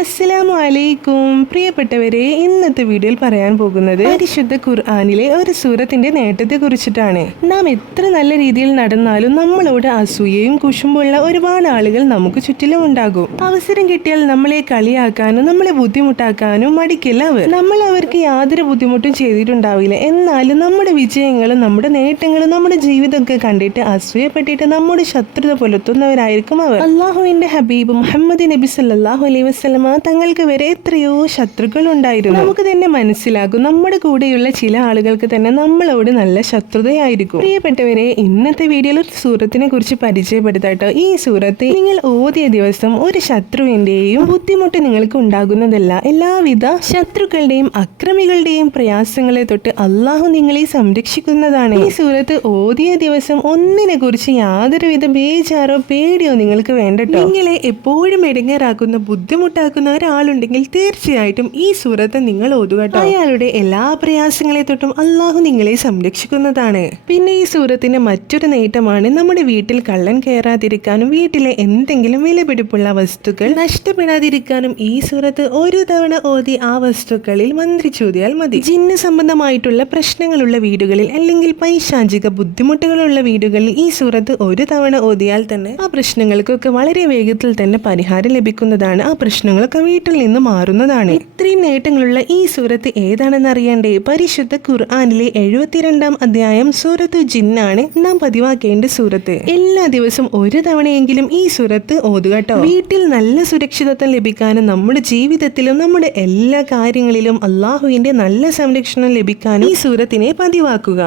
അസ്സലാമു അലൈക്കും. പ്രിയപ്പെട്ടവരെ, ഇന്നത്തെ വീഡിയോയിൽ പറയാൻ പോകുന്നത് പരിശുദ്ധ ഖുർആനിലെ ഒരു സൂറത്തിന്റെ നേട്ടത്തെ കുറിച്ചിട്ടാണ്. നാം എത്ര നല്ല രീതിയിൽ നടന്നാലും നമ്മളോട് അസൂയയും കുശുമ്പുള്ള ഒരുപാട് ആളുകൾ നമുക്ക് ചുറ്റിലും ഉണ്ടാകും. അവസരം കിട്ടിയാൽ നമ്മളെ കളിയാക്കാനും നമ്മളെ ബുദ്ധിമുട്ടാക്കാനും മടിക്കില്ല അവർ. നമ്മൾ അവർക്ക് യാതൊരു ബുദ്ധിമുട്ടും ചെയ്തിട്ടുണ്ടാവില്ല. എന്നാലും നമ്മുടെ വിജയങ്ങളും നമ്മുടെ നേട്ടങ്ങളും നമ്മുടെ ജീവിതമൊക്കെ കണ്ടിട്ട് അസൂയപ്പെട്ടിട്ട് നമ്മുടെ ശത്രുത പുലർത്തുന്നവരായിരിക്കും അവർ. അള്ളാഹുവിന്റെ ഹബീബ് മുഹമ്മദ് നബി സല്ലല്ലാഹു അലൈഹി വസല്ലം തങ്ങൾക്ക് വരെ എത്രയോ ശത്രുക്കൾ ഉണ്ടായിരുന്നു. നമുക്ക് തന്നെ മനസ്സിലാകും, നമ്മുടെ കൂടെയുള്ള ചില ആളുകൾക്ക് തന്നെ നമ്മളോട് നല്ല ശത്രുതയായിരിക്കും. പ്രിയപ്പെട്ടവരെ, ഇന്നത്തെ വീഡിയോയിൽ ഒരു സൂറത്തിനെ കുറിച്ച് പരിചയപ്പെടുത്താട്ടോ. ഈ സൂറത്ത് നിങ്ങൾ ഓതിയ ദിവസം ഒരു ശത്രുവിന്റെയും ബുദ്ധിമുട്ട് നിങ്ങൾക്ക് ഉണ്ടാകുന്നതല്ല. എല്ലാവിധ ശത്രുക്കളുടെയും അക്രമികളുടെയും പ്രയാസങ്ങളെ തൊട്ട് അള്ളാഹു നിങ്ങളെ സംരക്ഷിക്കുന്നതാണ്. ഈ സൂറത്ത് ഓതിയ ദിവസം ഒന്നിനെ കുറിച്ച് യാതൊരുവിധ ബേജാറോ പേടിയോ നിങ്ങൾക്ക് വേണ്ടട്ടോ. നിങ്ങളെ എപ്പോഴും ഇടങ്ങേറാക്കുന്ന ബുദ്ധിമുട്ടാക്കുന്ന ഒരാളുണ്ടെങ്കിൽ തീർച്ചയായിട്ടും ഈ സൂറത്ത് നിങ്ങൾ ഓതുകട്ടോ. അയാളുടെ എല്ലാ പ്രയാസങ്ങളെ തൊട്ടും അള്ളാഹു നിങ്ങളെ സംരക്ഷിക്കുന്നതാണ്. പിന്നെ ഈ സൂറത്തിന്റെ മറ്റൊരു നേട്ടമാണ് നമ്മുടെ വീട്ടിൽ കള്ളൻ കയറാതിരിക്കാനും വീട്ടിലെ എന്തെങ്കിലും വിലപിടിപ്പുള്ള വസ്തുക്കൾ നഷ്ടപ്പെടാതിരിക്കാനും ഈ സൂറത്ത് ഒരു തവണ ഓതി ആ വസ്തുക്കളിൽ മന്ത്രിച്ചൂതിയാൽ മതി. ജിന്ന് സംബന്ധമായിട്ടുള്ള പ്രശ്നങ്ങളുള്ള വീടുകളിൽ അല്ലെങ്കിൽ പൈശാചിക ബുദ്ധിമുട്ടുകളുള്ള വീടുകളിൽ ഈ സൂറത്ത് ഒരു തവണ ഓതിയാൽ തന്നെ ആ പ്രശ്നങ്ങൾക്കൊക്കെ വളരെ വേഗത്തിൽ തന്നെ പരിഹാരം ലഭിക്കുന്നതാണ്. ആ പ്രശ്നങ്ങളൊക്കെ വീട്ടിൽ നിന്ന് മാറുന്നതാണ്. ഇത്രയും നേട്ടങ്ങളുള്ള ഈ സൂറത്ത് ഏതാണെന്ന് അറിയണ്ടേ? പരിശുദ്ധ ഖുർആനിലെ 72-ാം അധ്യായം സൂറത്തു ജിന്നാണ് നാം പതിവാക്കേണ്ട സൂറത്ത്. എല്ലാ ദിവസവും ഒരു തവണയെങ്കിലും ഈ സൂറത്ത് ഓതുകട്ടോ. വീട്ടിൽ നല്ല സുരക്ഷിതത്വം ലഭിക്കാനും നമ്മുടെ ജീവിതത്തിലും നമ്മുടെ എല്ലാ കാര്യങ്ങളിലും അള്ളാഹുവിന്റെ നല്ല സംരക്ഷണം ലഭിക്കാനും ഈ സൂറത്തിനെ പതിവാക്കുക.